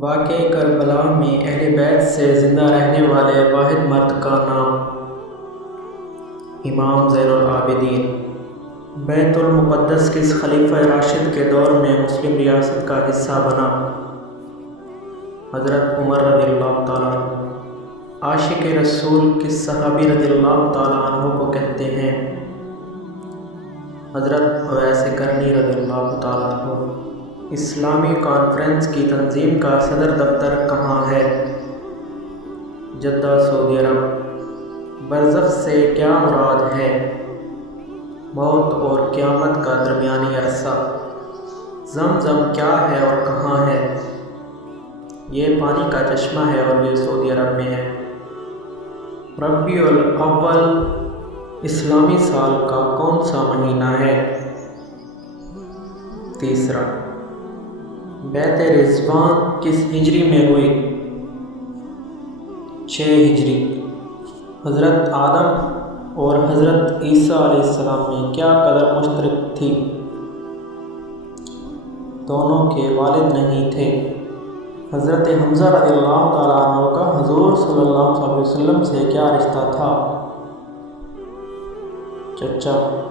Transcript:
واقع کربلا میں اہل بیت سے زندہ رہنے والے واحد مرد کا نام امام زین العابدین۔ بیت المقدس کس خلیفہ راشد کے دور میں مسلم ریاست کا حصہ بنا؟ حضرت عمر رضی اللہ تعالیٰ عنہ۔ عاشق رسول کس صحابی رضی اللہ تعالیٰ عنہ کو کہتے ہیں؟ حضرت اویس کرنی رضی اللہ تعالیٰ عنہ۔ اسلامی کانفرنس کی تنظیم کا صدر دفتر کہاں ہے؟ جدہ، سعودی عرب۔ برزخ سے کیا مراد ہے؟ موت اور قیامت کا درمیانی عرصہ۔ زمزم کیا ہے اور کہاں ہے؟ یہ پانی کا چشمہ ہے اور یہ سعودی عرب میں ہے۔ ربیع الاول اسلامی سال کا کون سا مہینہ ہے؟ تیسرا۔ بیعت رضوان کس ہجری میں ہوئی؟ 6 ہجری۔ حضرت آدم اور حضرت عیسیٰ علیہ السلام میں کیا قدر مشترک تھی؟ دونوں کے والد نہیں تھے۔ حضرت حمزہ رضی اللہ تعالیٰ عنہ کا حضور صلی اللہ علیہ وسلم سے کیا رشتہ تھا؟ چچا۔